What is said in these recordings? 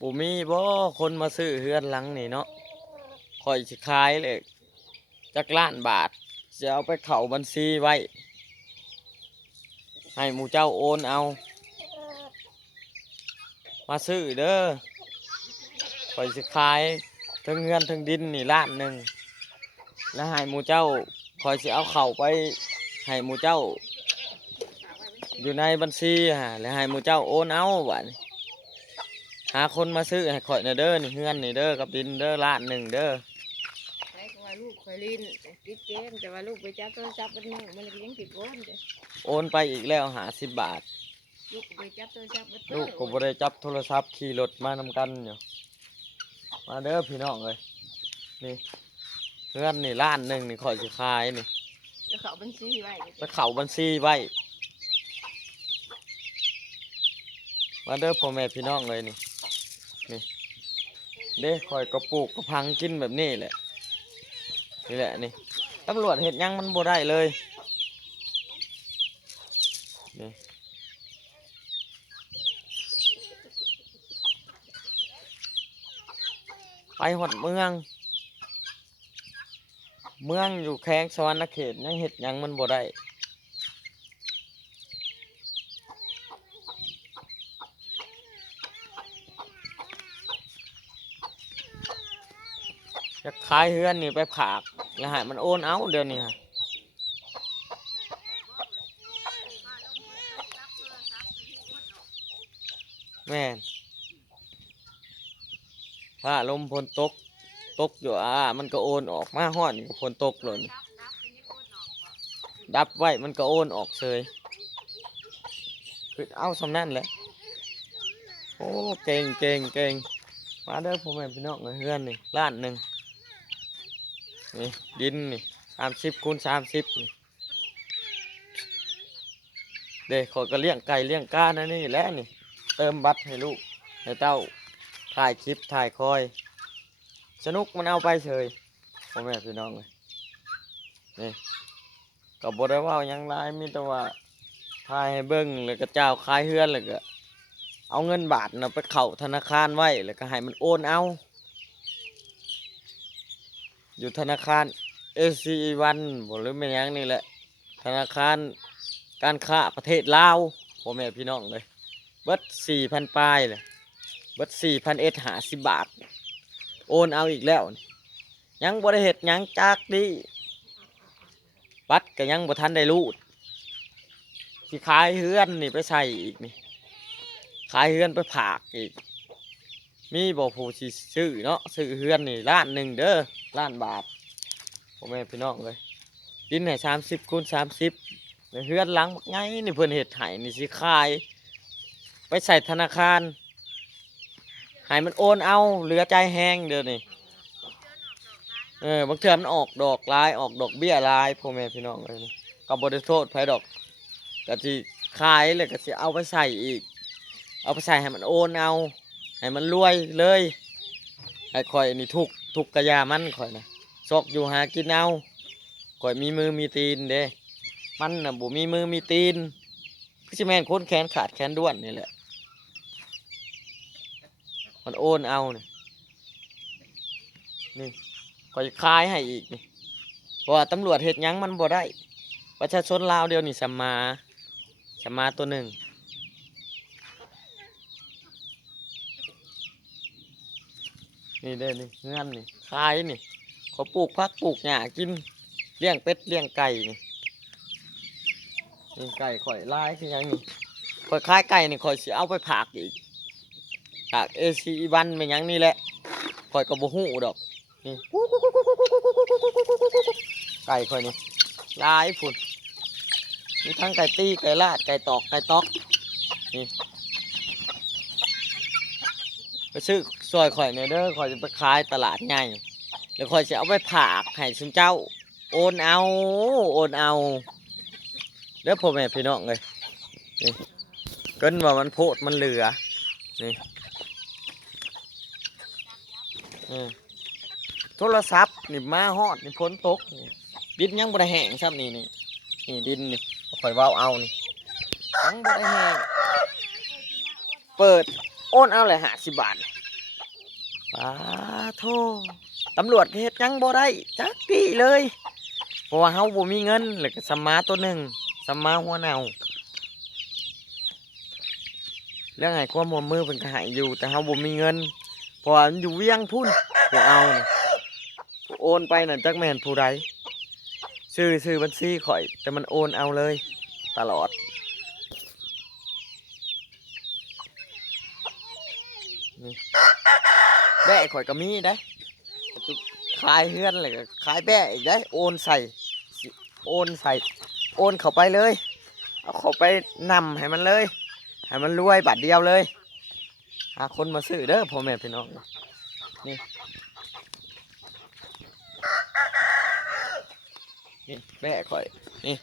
บ่มีบ่คนมาซื้อเฮือนหลังนี่เนาะข่อยสิขายเลยจักล้านบาทจะเอาไปเข้าบัญชีไว้ ให้หมู่เจ้าโอนเอา มาซื้อเด้อข่อยสิขายทั้งเฮือนทั้งดินนี่ล้านหนึ่งแล้วให้หมู่เจ้าข่อยสิเอาเข้าไปให้หมู่เจ้า อยู่ในบัญชีฮะแล้วให้หมู่เจ้าโอนเอาบัดนี้าคนมาซื้อให้ข่อยหน่อยเด้อนี่เฮือนนี่เด้อกับดินเด้อล้านหนึ่งเด้อใครก็ว่าลูกคอยลินติดเกมแต่ว่าลูกไปจับโทรศัพท์มันมือมันก็ยังติดโกนเด้อโอนไปอีกแล้วหาสิบบาท ลูกก็ไปจับโทรศัพท์มันลูกก็บ่ได้จับโทรศัพท์ขี่รถมานำกันอยู่มาเด้อพี่น้องเลยนี่เฮือนนี่ล้านหนึ่งนี่ข่อยสิขายนี่จะเข้าบัญชีไว้ไปเข้าบัญชีไว้มาเด้อพ่อแม่พี่น้องเลยนี่นี่ เด้ข่อยก็ปลูกก็พังกินแบบนี้แหละนี่แหละนี่ตำรวจเห็ดยังมันบ่ได้เลยนี่ไปหดเมือง เมืองอยู่แข้งสวรรณเขตยังเห็ดยังมันบ่ได้ ขายเฮือนนี่ไปผากแล้วให้มันโอนเอาเดี๋ยวนี้ฮะแม่นถ้าลมพนตก ตกอยู่อ่ามันก็โอนออกมาห้อนก็ฝนตกหล่นดับไว้มันก็โอนออกเฉยคือเอาสำนั่นแหละโอ้เก่งเก่งเก่งมาเด้อพ่อแม่พี่น้องเอ้ยเฮือนนี่ล้านหนึ่ง นี่ดินนี่สามสิบคูณสามสิบเด็กขอก็เลี้ยงไก่เลี้ยงก้านะนี่และนี่ เติมบัตรให้ลูกให้เต้าถ่ายคลิปถ่ายคอย สนุกมันเอาไปเฉยพ่อแม่พี่น้องเลยนี่กับบได้ว่ายังไรมีแต่ว่าทายให้เบิ้งแล้วก็เจ้าคายเฮือนแล้วก็เอาเงินบาทนะไปเข้าธนาคารไว้แล้วก็ให้มันโอนเอา อยู่ธนาคารเอซีวันบ่หรือไม่นยังนี่แหละ ธนาคารการค้าประเทศลาวพ่อแม่พี่น้องเลยเบิดสี่พันปลายเลยเบิดสี่พันเอ็ดหาสิบบาท โอนเอาอีกแล้ว ยังบ่ได้เฮ็ดยังจากดีบัตรก็ยังบ่ทันได้รูดสิขายเฮือนนี่ไปใส่อีกนี่ ขายเฮือนไปผากอีก มีบ่ผู้สิซื้อเนาะซื้อเฮือนนี่ล้านหนึ่งเด้อ ล้านบาทพ่อแม่พี่น้องเลยดินให้สามสิบคูณสามสิบเฮือนหลังไงนี่เพิ่นเฮ็ดให้นี่สิขาย ไปใส่ธนาคารให้มันโอนเอาเหลือใจแห้งเดี๋ยวนี้เออบางเทื่อมันออกดอกลายออกดอกเบี้ยลายพ่อแม่พี่น้องเลยก็บ่ได้โทษไผดอกก็สิขายแล้วก็สิเอาไปใส่อีก เอาไปใส่ให้มันโอนเอา ให้มันรวยเลย ให้ข่อยนี่ทุก ทุกกระยามันข่อยนะซอกอยู่หากินเอาข่อยมีมือมีตีนเด้ มันน่ะบ่มีมือมีตีนก็สิแม่นคนแขนขาดแขนด้วนนี่แหละ มันโอนเอาเนี่ยนี่คอยคายให้อีกนี่เพราะว่าตำรวจเห็ดหยังมันบ่ได้ ประชาชนลาวเดียวนี่สมมาสมมาตัวหนึ่ง นี่เด้นี่เงื่อนนี่คายนี่เขาปลูกพักปลูกหญ้ากินเลี้ยงเป็ดเลี้ยงไก่นี่นี่ไก่ข่อยลายคือหยังนี่ข่อยคายไก่นี่ข่อยสิเอาไปผากอีกจากเอซีวันเป็นหยังนี่แหละคอยกับบูฮูดอกนี่ไก่คอยนี่ลายฝุ่นมีทั้งไก่ตีไก่ลาดไก่ตอกไก่ตอกนี่ไปซื้อ ซอยข่อยเนี่ยเด้อข่อยจะไปขายตลาดใหญ่แล้วข่อยจะเอาไปผากให้ซุนเจ้า โอนเอาโอนเอาเด้อพ่อแม่พี่น้องเลยนี่เกินว่ามันโพดมันเหลือนี่โทรศัพท์นี่มาฮอดนี่พ้นตกนี่ดินยังบ่ได้แห้งซ้ำนี่นี่นี่ดินนี่ข่อยว้าเอานี่ยังบ่ได้แห้งเปิดโอนเอาเลยห้าสิบบาท ป้าโทตำรวจเฮ็ดยังบ่ได้จักทีเลย เพราะว่าเฮาบ่มีเงินแล้วก็สมมาตัวหนึ่งสมมาหัวเนาเรื่องไห้ความร่วมมือเพิ่นก็ให้อยู่ แต่เฮาบ่มีเงินเพราะว่ามันอยู่เวียงพุ่นบ่เอาน่ะโอนไปน่ะจักแม่นผู้ใดชื่อชื่อบัญชีข่อย แต่มันโอนเอาเลย ตลอด แบะข่อยก็มีได้ขายเฮือนเลยก็ขายแบะอีกได้โอนใส่โอนใส่โอนเข้าไปเลย เอาเข้าไปนำให้มันเลย ให้มันรวยบาทเดียวเลยหาคนมาซื้อเด้อพ่อแม่พี่น้องนี่นี่แบะข่อยนี่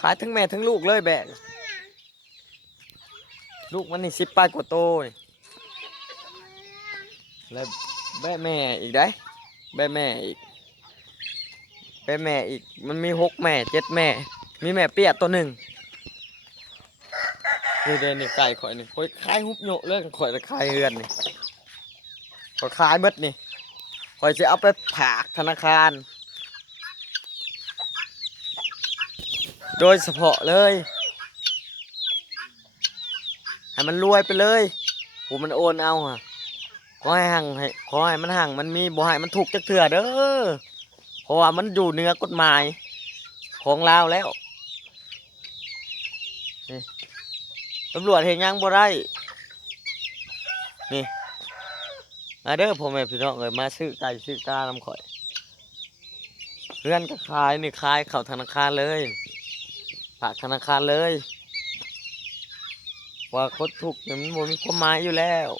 ขายทั้งแม่ทั้งลูกเลยแบะลูกมันนี่สิบปลายกว่าโตนี่ แล้วแม่แม่อีกได้แม่แม่อีกแม่แม่อีกมันมีหกแม่เจ็ดแม่ มีแม่เปียตัวหนึ่งนี่เดนนี่ไก่ข่อยนี่ข่อยขายฮุบโยเรื่องข่อยจะขายเฮือนนี่ข่อยขายเบิดนี่ข่อยจะเอาไปผากธนาคาร โดยเฉพาะเลยให้มันรวยไปเลยผมมันโอนเอาอะ ขอให้ห่างให้ขอให้มันห่างมันมีบ่ให้มันถูกจักเถื่อเด้อเพราะว่ามันอยู่เหนือกฎหมายของลาวแล้วนี่ตำรวจเห็นยังบ่ได้นี่มาเด้อพ่อแม่พี่น้องเอ้ยมาซื้อไก่ซื้อกาลำข่อยเพื่อนก็ขายนี่ขายเข้าธนาคารเลยฝากธนาคารเลย ว่าคดถูกเนี่ยมันบ่มีความหมายอยู่แล้ว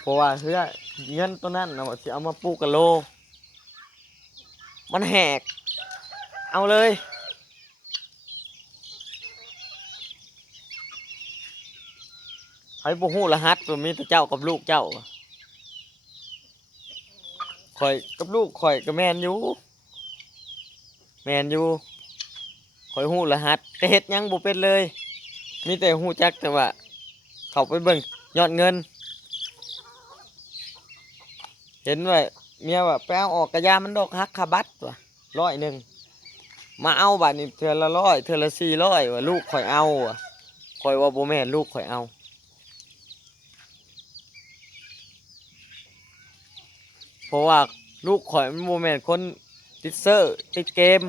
เพ ราะว่าเฮ้ยเงินตัวนั้นนะว่าสิเอามาปลูกกะโล มันแหก เอาเลย ให้บ่ฮู้รหัสตัวมีแต่เจ้ากับลูกเจ้าข่อยกับลูกข่อยก็แมนอยู่ แมนอยู่คอยหูรหัสแต่เฮ็ดยังบ่เป็นเลย มีแต่หูจักแต่ว่า เขาไปเบิ่งยอดเงิน เห็นว่าเมียว่าไปเอาออกกระยามันดอกฮักคาบัตว่ะร้อยหนึ่งมาเอาบัตรนี่เทือละร้อยเทือละสี่ร้อยว่ะลูกข่อยเอาว่ะข่อยว่าโบแม่ลูกข่อยเอาเพราะว่าลูกข่อยมันโบแม่คนติดเซอร์ติดเกม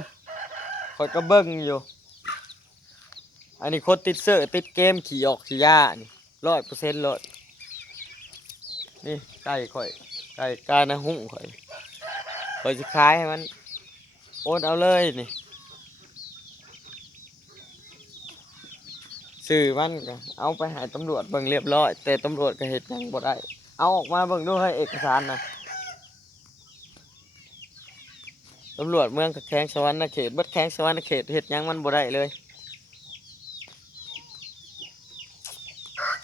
คอยก็เบิ้งอยู่ อันนี้คนติดเซอร์ติดเกมขี่ออกขี่ยานี่ร้อยเปอร์เซ็นต์เลยนี่ไก่ข่อย ไก่กานะหุ่งข่อยข่อยจะขายให้มัน โอนเอาเลยนี่สื่อมันก็เอาไปหาตำรวจเบิ่งเรียบร้อย แต่ตำรวจก็เห็นยังบ่ได้ เอาออกมาเบิ่งด้วยเอกสารนะตำรวจเมืองกับแข้งสวรรค์เขตบัดแข้งสวรรค์เขตเฮ็ดยังมันบ่ได้เลย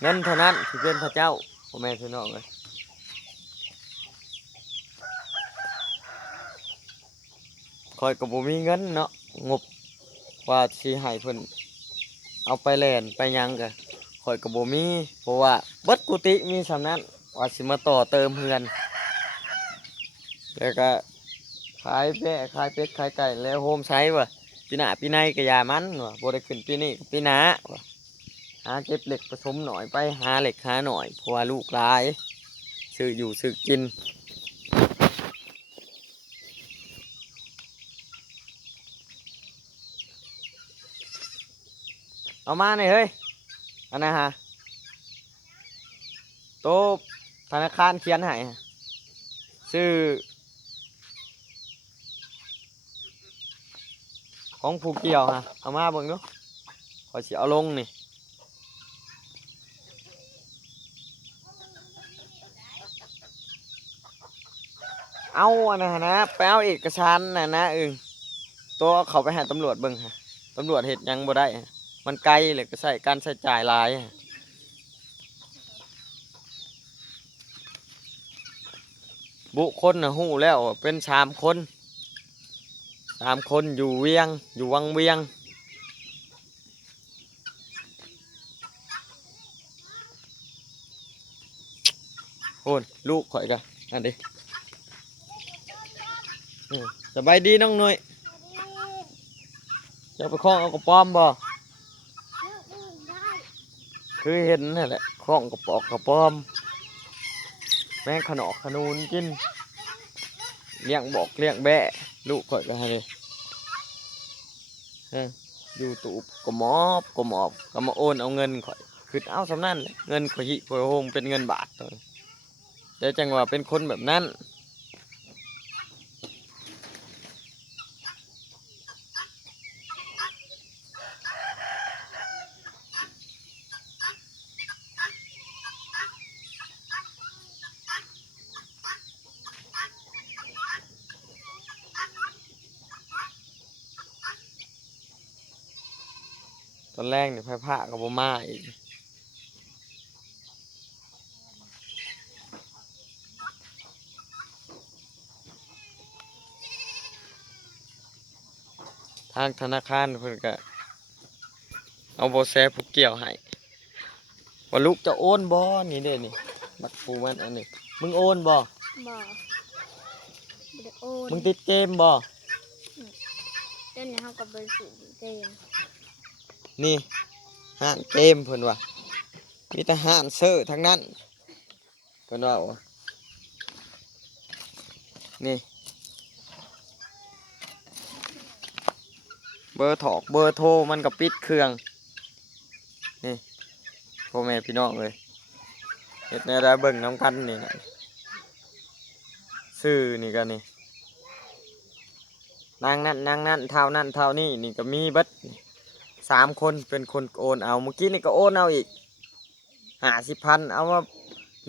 เงินเท่านั้นที่เป็นพระเจ้าพ่อแม่พี่น้องเลย คอยกับบ่มีเงินเนาะงบว่าสิให้เพิ่นเอาไปแล่นไปหยังกะคอยกับบ่มี เพราะว่าเบิดกุฏิมีสำนั้นว่าสิมาต่อเติมเฮือน แล้วก็ขายแพะขายเป็ดขายไก่แล้วโฮมใช้ว่ะปีหน้าปีในก็ยามันว่ะบ่ได้ขึ้นปีนี้ก็ปีหน้าว่ะหาเก็บเหล็กผสมหน่อยไปหาเหล็กหาหน่อยเพราะว่าลูกหลายซื้ออยู่ซื้อกิน เอามาหน่อยเฮ้ย อันนั้นฮะ โต๊ะธนาคารเขียนให้ฮะซื้อ ของผูเกี่ยวฮะ เอามาเบิ่งดูขอสิเอาลงนี่เอาอันนั้นนะไปเอาเอกสารนะนะเอึงตัวเขาไปหาตำรวจเบิ่งฮะตำรวจเห็ดยังบ่ได้ มันไกลเลยก็ใส่การใส่จ่ายหลายบุคนนะหู้แล้วเป็นสามคนสามคนอยู่เวียงอยู่วังเวียง โอนลูกข่อยกันอันนี้สบายดีน้องหน่อยจะไปคล้องเอากระป้อมบ่ คือเห็นนั่นแหละคล้องกระปอกกระป๋อม แม่ขนอกขนูนกินเลี้ยงบอกเลี้ยงแบะลูกข่อยก็ให้เลยอยู่ตูบก็หมอบก็หมอบก็มาโอนเอาเงินข่อยคือเอาสำนั่นแหละเงินข่อยหิข่อยโฮงเป็นเงินบาทเลยแต่จังหว่าเป็นคนแบบนั้น ตอนแรกเนี่ยไฟ ผ้ากับบ่มาอีกทางธนาคารเพิ่นก็เอาโบแซผูกเกี่ยวให้ว่าลูกจะโอนบ่นี่เด้นี่บัตรปูมันอันนี้มึงโอนบ่บ่บ่ได้โอนมึงติดเกมบ่เต้นนี้เฮาก็บ่สิเกมนี่ ห้านเกมเพิ่นว่ามีแต่ห้านเซอร์ทั้งนั้นเพิ่นว่านี่ เบอร์ถอกเบอร์โทรมันก็ปิดเครื่อง นี่พ่อแม่พี่น้องเลยเฮ็ดแนวได้เบิ่งน้ำกันนี่นะซื้อนี่ก็นี่นางนั่นนางนั่นเท่านั่นเท่านี่นี่ก็มีบัดนี่ สามคนเป็นคนโอนเอาเมื่อกี้นี่ก็โอนเอาอีกหาสิบพันเอาว่า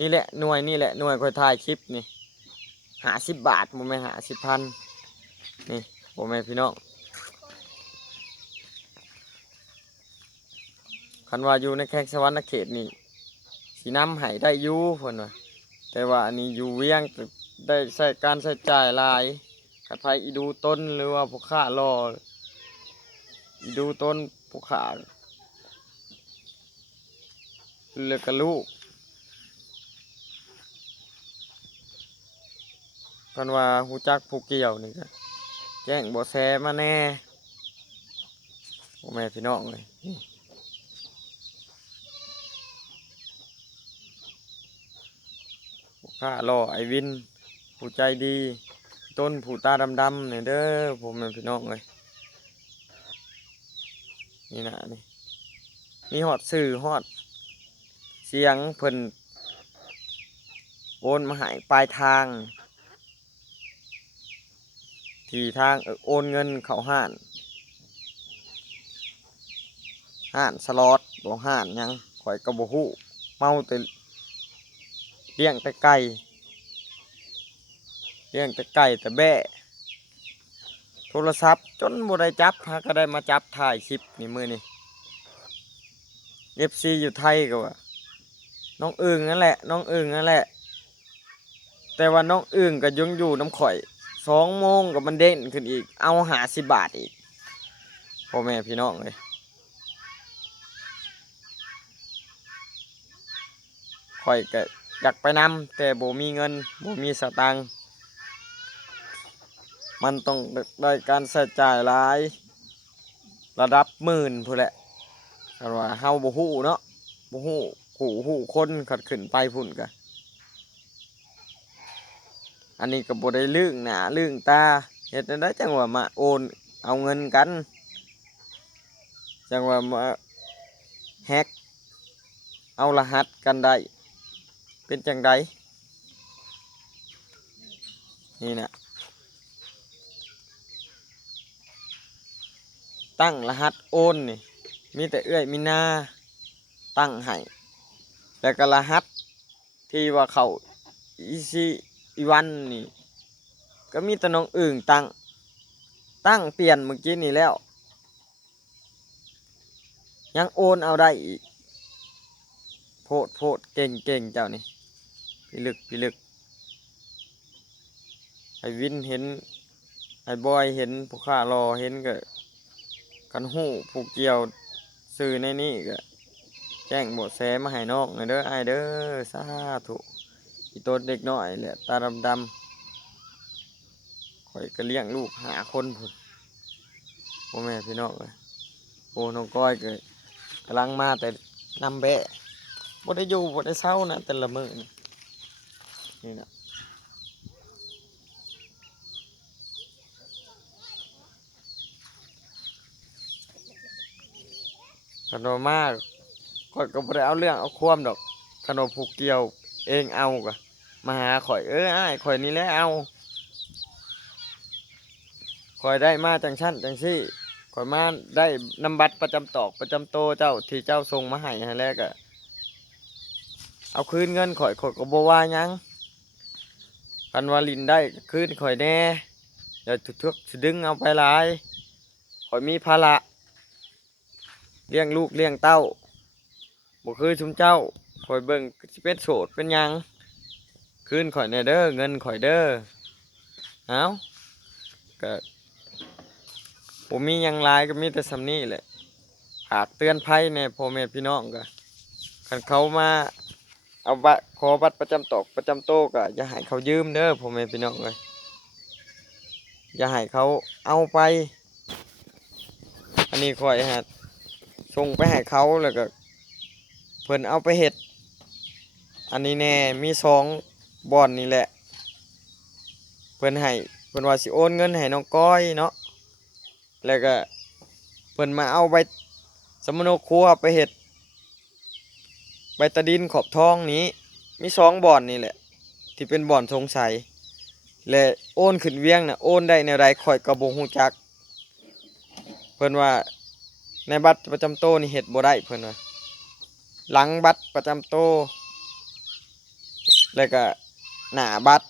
นี่แหละหน่วยนี่แหละหน่วยคอยถ่ายคลิปนี่หาสิบบาทโมแม่หาสิบพันนี่โมแม่พี่น้องคันว่าอยู่ในแขกสวรรค์เขตนี่สีน้ำให้ได้อยู่เพิ่นว่าแต่ว่าอันนี้อยู่เวียงได้ใช้การใช้จ่ายลายขัดไฟอีดูต้นหรือว่าพวกข้ารออีดูต้น พวกขาเลือกับลูกคันว่าหูจักผู้เกี่ยวนี่ก็แจ้งเบาะแสมาแน่พ่อแม่พี่น้องเลยผู้ข้ารอไอวิน ผู้ใจดี ต้นผู้ตาดำๆเนี่ยเด้อผมเป็นพี่น้องเลย นี่นะนี่มีฮอดสื่อฮอด เสียงเพิ่นโอนมาหายปลายทาง ที่ทางโอนเงินเขาห้านห้านสล็อตบ่ห้านยังข่อยกระบฮู้เมาแต่เลี้ยงแต่ไก่เลี้ยงแต่ไก่แต่แบะ โทรศัพท์ จนบ่ได้จับหาก็ได้มาจับถ่ายคลิปนี่มือนี่เอฟซีอยู่ไทยก็ว่าน้องอึ่งนั่นแหละ น้องอึ่งนั่นแหละ แต่ว่าน้องอึ่งก็ยังอยู่น้ำข่อยสองโมงกับมันเด่นขึ้นอีก เอาหาสิบบาทอีกพ่อแม่พี่น้องเลยข่อยก็อยากไปนำแต่โบมีเงินโบมีสตังค์ มันต้องได้การใช้จ่ายหลาย ระดับหมื่นพู้นแหละคันว่าเฮาบ่ฮู้เนาะบ่ฮู้หูฮู้คนขัดขึ้นไปพุ่นกะอันนี้ก็บ่ได้ลึงหน้าลึงตาเฮ็ดได้จังว่ามาโอนเอาเงินกัน จังว่ามาแฮกเอารหัสกันได้เป็นจังไดนี่นะ ตั้งรหัสโอนนี่มีแต่เอื้อยมีนาตั้งให้แล้วก็รหัสที่ว่าเขาอีซีอีวันนี่ก็มีแต่น้องอื่งตั้ง ตั้งเปลี่ยนเมื่อกี้นี่แล้ว ยังโอนเอาได้อีกโพดโพดเก่งเก่งเจ้านี่พิลึกพิลึกไอ้วินเห็นไอ้บอยเห็นผู้ข้ารอเห็นก็ กันหูผู้เกี่ยวซื้อในนี่ก็แจ้งบทแสมาให้น้องเด้อไอเด้อสาธุอีตัวเด็กน้อยแหละตาดำดำๆข่อยก็เลี้ยงลูกหาคนพุ่นพ่อแม่พี่น้องเลยโอ้น้องก้อยก็กำลังมาแต่นำแบะบ่ได้อยู่บ่ได้เศร้านะแต่ละมือนี่นะ ขนมมากข่อยก็บ่ได้เอาเรื่องเอาความดอกขนมผูกเกี่ยว เองเอากะมาหาข่อยเอ้ยอ้ายข่อยนี่แหละเอาข่อยได้มาจังชั้นจังซี่ข่อยมาได้นำบัตรประจำตอกประจำโตเจ้าที่เจ้าส่งมาให้ให้แล้วก็เอาคืนเงินข่อยข่อยก็บ่ว่าหยังคันว่าลินได้คืนข่อยแน่อย่าทุกๆสิดึงเอาไปหลายข่อยมีภาระ เลี้ยงลูกเลี้ยงเต้าบ่คือชุมเจ้าข่อยเบิ่งสิเป็นโสดเป็นหยังคืนข่อยแน่เด้อเงินข่อยเด้อเอาก็บ่มียังหลายก็มีแต่สำนี้แหละฝากเตือนภัยแน่พ่อแม่พี่น้องก็คันเขามาเอาบัตรขอบัตรประจำตอกประจำโตะก็อย่าให้เขายืมเด้อพ่อแม่พี่น้องเอ้ยอย่าให้เขาเอาไป อันนี้ข่อยฮะ ส่งไปให้เขาแล้วก็เพิ่นเอาไปเฮ็ด อันนี้แน่มีสองบอนนี่แหละ เพิ่นให้เพิ่นว่าสิโอนเงินให้น้องก้อยเนาะแล้วก็เพิ่นมาเอาใบสมโนครัวไปเฮ็ดใบตะดินขอบทองนี้ มีสองบ่อนนี่แหละ ที่เป็นบ่อนสงสัย และโอนขึ้นเวียงน่ะโอนได้แนวใดข่อยก็บ่ฮู้จัก เพิ่นว่า ในบัตรประจำโตวนี่เฮ็ดบ่ได้เพิ่นว่าหลังบัตรประจำโตวแล้วก็หน้าบัตร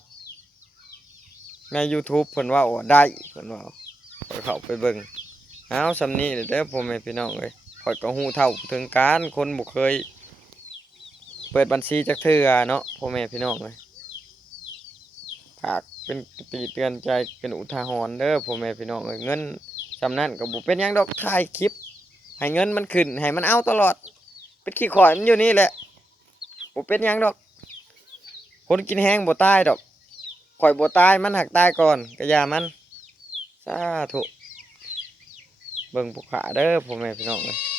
ใน YouTube เพิ่นว่าโอ้ได้เพิ่นว่าเข้าไปเบิ่งเอาสำนี้เด้อพ่อแม่พี่น้องเอ้ยข้อยก็ฮู้เท่าถึงการคนบ่เคย เปิดบัญชีจักเทือเนาะพ่อแม่พี่น้องเอ้ยฝากเป็นติเตือนใจเป็นอุทาหรณ์เด้อพ่อแม่พี่น้องเอ้ยเงินจำนั้นก็บ่เป็นยังดอกถ่ายคลิป ให้เงินมันขึ้นให้มันเอาตลอด เป็นขี้ข่อยมันอยู่นี่แหละบ่เป็นยังดอก คนกินแห้งบ่ตายดอกข่อยบ่ตายมันหักตายก่อนกระยามันสาธุเบิ่งผู้ขาเด้อพ่อแม่พี่น้องเลย